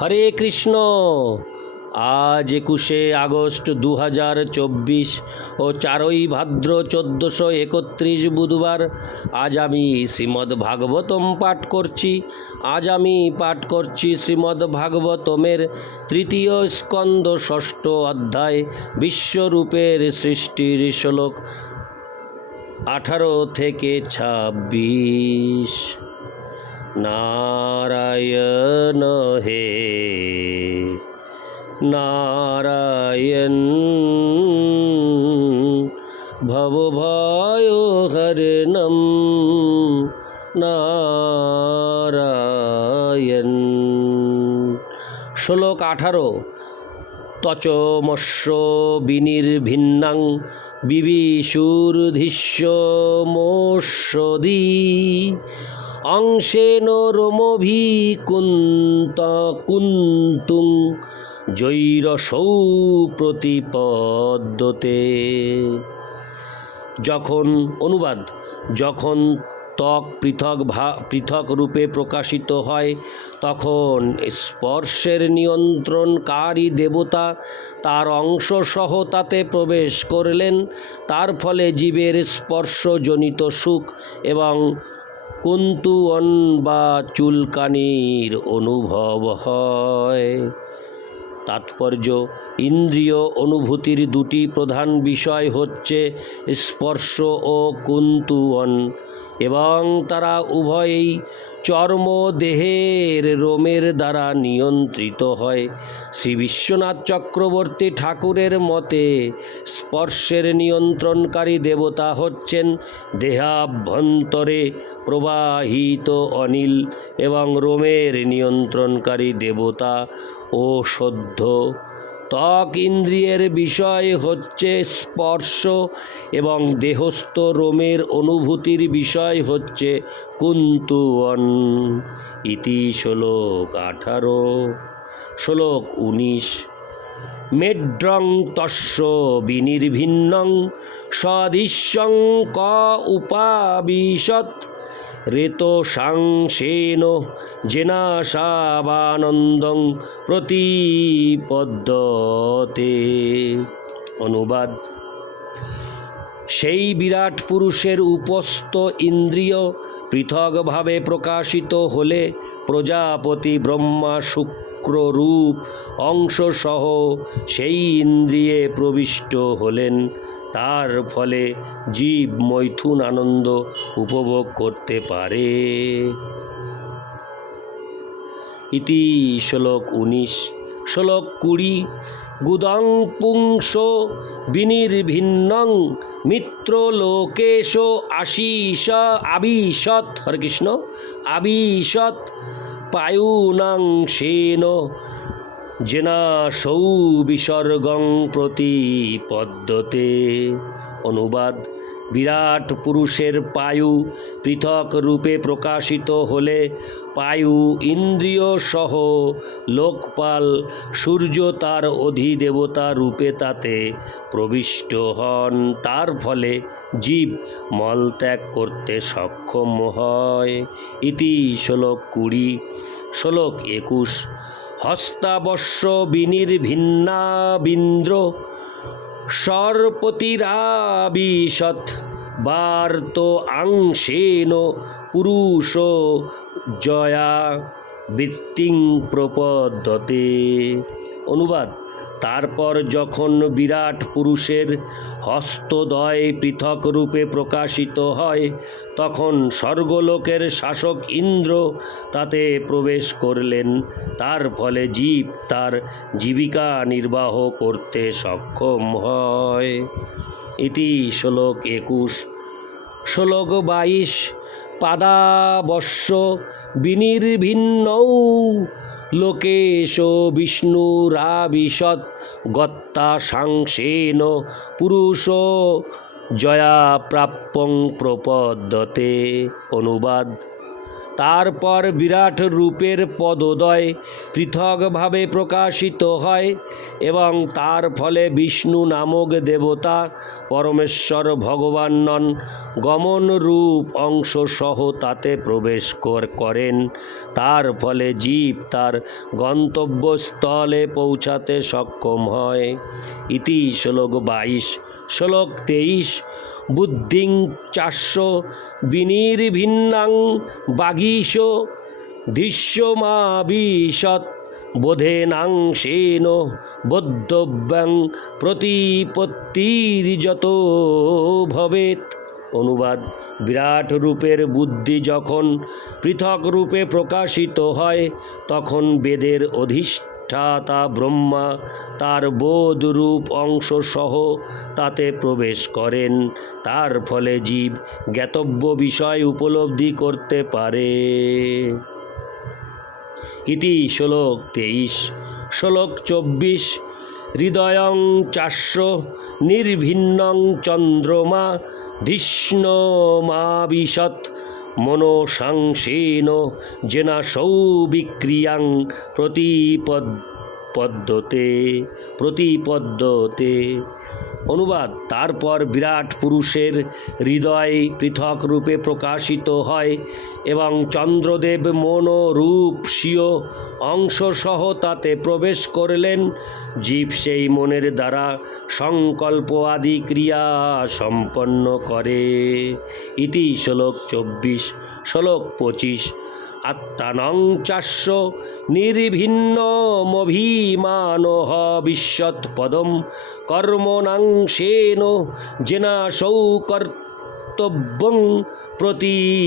হরে কৃষ্ণ। আজ একুশে আগস্ট দু হাজার চব্বিশ ও চারই ভাদ্র চোদ্দোশো একত্রিশ বুধবার আজ আমি শ্রীমদ্ ভাগবতম পাঠ করছি। আজ আমি পাঠ করছি শ্রীমদ্ ভাগবতমের তৃতীয় স্কন্দ ষষ্ঠ অধ্যায় বিশ্বরূপের সৃষ্টির শ্লোক আঠারো থেকে ছাব্বিশ। নারায়ণ হে নারায়ণ ভবভয় হরণম নারায়ণ। শ্লোক আঠারো তচমস্য বিনির্ভিন্নাং বিবিশুর্ধিষ্য মোষদি অংশেন রোমভি কুন্ত কুন্তুং জৈরসৌ প্রতিপদ্যতে। যখন, অনুবাদ, যখন ত্বক পৃথক ভা, পৃথক রূপে প্রকাশিত হয়, তখন স্পর্শের নিয়ন্ত্রণকারী দেবতা তার অংশসহ তাতে প্রবেশ করলেন। তার ফলে জীবের স্পর্শজনিত সুখ এবং কুন্তুয়ন বা চুলকানির অনুভব হয়। তাৎপর্য, ইন্দ্রিয় অনুভূতির দুটি প্রধান বিষয় হচ্ছে স্পর্শ ও কুন্তুয়ন, এবং তারা উভয়েই চর্ম দেহের রোমের দ্বারা নিয়ন্ত্রিত হয়। শ্রী বিশ্বনাথ চক্রবর্তী ঠাকুরের মতে, স্পর্শের নিয়ন্ত্রণকারী দেবতা হচ্ছেন দেহাভ্যন্তরে প্রবাহিত অনিল এবং রোমের নিয়ন্ত্রণকারী দেবতা ও সদ্য। ত্বক ইন্দ্রিয়ের বিষয় হচ্ছে স্পর্শ এবং দেহস্থ রোমের অনুভূতির বিষয় হচ্ছে কুন্তুয়ন ইতি শ্লোক আঠারো। শ্লোক উনিশ। মেড্রং তস্য বিনির্ভিন্নং সদৃশ্যং ক উপাবিশত রেতসাংসেন জেনাশাবানন্দং প্রতিপদ্যতে। অনুবাদ। সেই বিরাট পুরুষের উপস্থ ইন্দ্রিয় পৃথকভাবে প্রকাশিত হলে প্রজাপতি ব্রহ্মা শুক্ররূপ অংশসহ সেই ইন্দ্রিয়ে প্রবিষ্ট হলেন। তার ফলে জীব মৈথুন আনন্দ উপভোগ করতে পারে। ইতি শ্লোক উনিশ। শ্লোক কুড়ি। গুদং পুংস বিনির্ভিন্নং মিত্রলোকেশ আশিস আবিশত হরে কৃষ্ণ। আবিশত পায়ুনাং সেন জেনা সৌ বিসর্গং প্রতি পদ্মতে অনুবাদ বিরাট পুরুষের পায়ু পৃথক রূপে প্রকাশিত হলে পায়ু ইন্দ্রিয় সহ লোকপাল সূর্য তার অধিদেবতা রূপে তাতে প্রবিষ্ট হন। তার ফলে জীব মলত্যাগ করতে সক্ষম হয়। ইতি শ্লোক কুড়ি, শ্লোক একুশ, হস্তাবশ্য বিনির্ভিন্নাবিন্দ্র সর্পতিরাবিশত বার্ত আংশেন পুরুষ জয়া বৃত্তিং প্রপদ্যতে অনুবাদ। তারপর যখন বিরাট পুরুষের হস্তদয় পৃথক রূপে প্রকাশিত হয়, তখন স্বর্গলোকের শাসক ইন্দ্র তাতে প্রবেশ করলেন। তার ফলে জীব তার জীবিকা নির্বাহ করতে সক্ষম হয়। এটি শ্লোক একুশ। শ্লোক বাইশ। পাদাবশ্য বিনির্ভিন্নৌ লোকেশ বিষ্ণুরাবিশদ গত্তা সাংসেন পুরুষ জয়া প্রাপ্যং প্রপদ্যতে অনুবাদ। তারপর বিরাট রূপের পদোদয় পৃথকভাবে প্রকাশিত হয় এবং তার ফলে বিষ্ণু নামক দেবতা পরমেশ্বর ভগবান নন, গমন রূপ অংশ সহ তাতে প্রবেশ কর- করেন। তার ফলে জীব তার গন্তব্যস্থলে পৌঁছাতে সক্ষম হয়। ইতি শ্লোক বাইশ, শ্লোক তেইশ বুদ্ধিং চারশো বিনির্ভিন্নাং বাগীশ দৃশ্যমাবিশত বোধেনাং সেন বদ্ধব্যাং প্রতিপত্তির্যত ভবেত অনুবাদ, বিরাট রূপের বুদ্ধি যখন পৃথক রূপে প্রকাশিত হয়, তখন বেদের অধিষ্ঠাতা ব্রহ্মা, তার বোধ রূপ অংশ সহ তাতে প্রবেশ করেন। তার ফলে জীব জ্ঞাতব্য বিষয় উপলব্ধি করতে পারে। ইতি শ্লোক তেইশ। শ্লোক চব্বিশ। হৃদয়ং চারশো নির্ভিন্নং চন্দ্রমা ধিষ্ণমাবিশত মনোসাংসেন জেনা সৌবিক্রিয়াং প্রতিপদ পদ্মতে প্রতিপদ্যতে। অনুবাদ। তারপর বিরাট পুরুষের হৃদয় পৃথক রূপে প্রকাশিত হয় এবং চন্দ্রদেব মন রূপ স্বীয় অংশসহ তাতে প্রবেশ করলেন। জীব সেই মনের দ্বারা সংকল্প আদি ক্রিয়া সম্পন্ন করে। ইতি শ্লোক চব্বিশ, শ্লোক পঁচিশ আত্মানং চাস্য নির্ভিন্নমভিমানহ বিশ্বৎ পদম কর্মণাংশেন জেনাসৌ কর্তব্যং প্রতিপদ্যতে।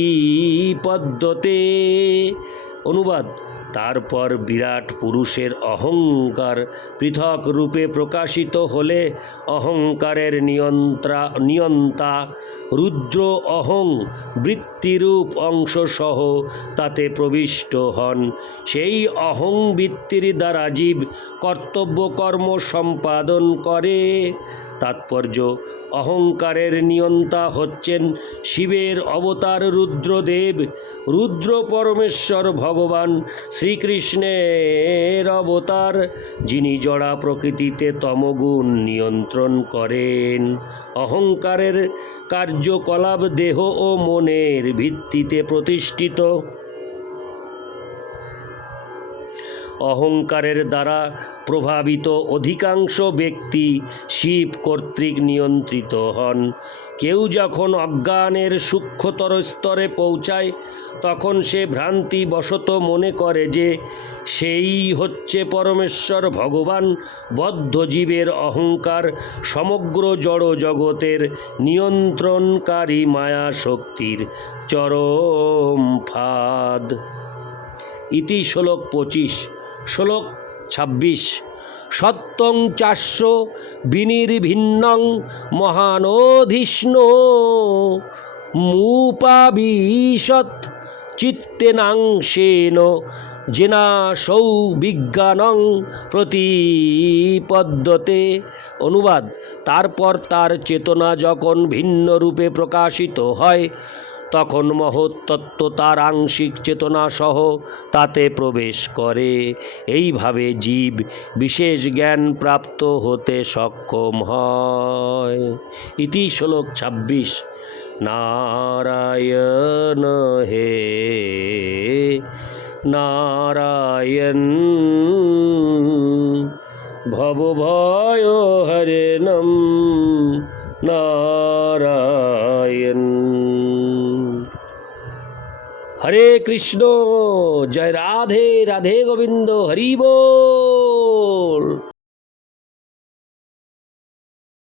অনুবাদ। তারপর বিরাট পুরুষের অহংকার পৃথক রূপে প্রকাশিত হলে অহংকারের নিয়ন্ত্রা, নিয়ন্তা, রুদ্র অহং বৃত্তিরূপ অংশসহ তাতে প্রবিষ্ট হন। সেই অহং বৃত্তির দ্বারা জীব কর্তব্য কর্ম সম্পাদন করে। তাৎপর্য অহংকারের নিয়ন্তা হচ্ছেন শিবের অবতার রুদ্রদেব। রুদ্র পরমেশ্বর ভগবান শ্রীকৃষ্ণের অবতার, যিনি জড়া প্রকৃতিতে তমগুণ নিয়ন্ত্রণ করেন। অহংকারের কার্যকলাপ দেহ ও মনের ভিত্তিতে প্রতিষ্ঠিত। অহংকারের দ্বারা প্রভাবিত অধিকাংশ ব্যক্তি শিব কর্তৃক নিয়ন্ত্রিত হন। কেউ যখন অজ্ঞানের সূক্ষ্মতর স্তরে পৌঁছায়, তখন সে ভ্রান্তি ভ্রান্তিবশত মনে করে যে সেই হচ্ছে পরমেশ্বর ভগবান বদ্ধজীবের অহংকার, সমগ্র জড় জগতের নিয়ন্ত্রণকারী মায়া শক্তির চরম ফাদ। ইতি শ্লোক পঁচিশ। শ্লোক ছাব্বিশ। সত্যং চারশো বিনির্ভিন্নং মহানধিষ্ণ মুপাবিশত চিত্তেনাংশেন জেনাসৌ বিজ্ঞানং প্রতিপদ্যতে। অনুবাদ, তারপর তার চেতনা যখন ভিন্ন রূপে প্রকাশিত হয় তখন মহত্তত্ত্ব তার আংশিক চেতনা সহ তাতে প্রবেশ করে। এইভাবে জীব বিশেষ জ্ঞান প্রাপ্ত হতে সক্ষম হয়। ইতি শ্লোক ছাব্বিশ। নারায়ণ হে, নারায়ণ ভবভয় হরেণম নারায়ণ। হরে কৃষ্ণ জয় রাধে রাধে গোবিন্দ হরিব